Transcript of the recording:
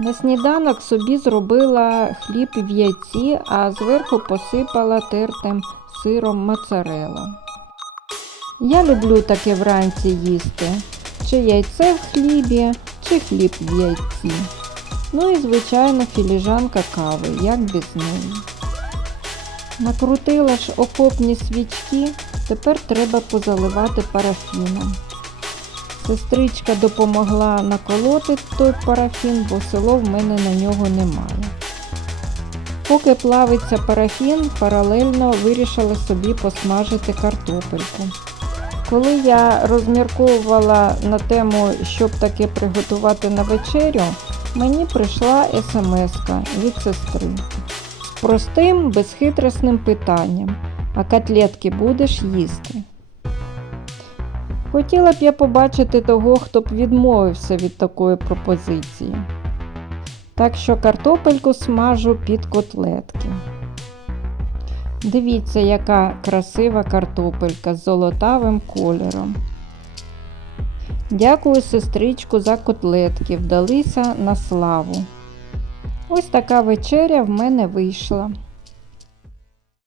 На сніданок собі зробила хліб в яйці, а зверху посипала тертим сиром моцарелла. Я люблю таке вранці їсти. Чи яйце в хлібі, чи хліб в яйці. Ну і, звичайно, філіжанка кави, як без неї. Накрутила ж окопні свічки, тепер треба позаливати парафіном. Сестричка допомогла наколоти той парафін, бо село в мене на нього немає. Поки плавиться парафін, паралельно вирішила собі посмажити картопельку. Коли я розмірковувала на тему, щоб таке приготувати на вечерю, мені прийшла смс від сестри з простим, безхитрісним питанням: а котлетки будеш їсти? Хотіла б я побачити того, хто б відмовився від такої пропозиції. Так що картопельку смажу під котлетки. Дивіться, яка красива картопелька з золотавим кольором. Дякую, сестричку, за котлетки, вдалися на славу. Ось така вечеря в мене вийшла.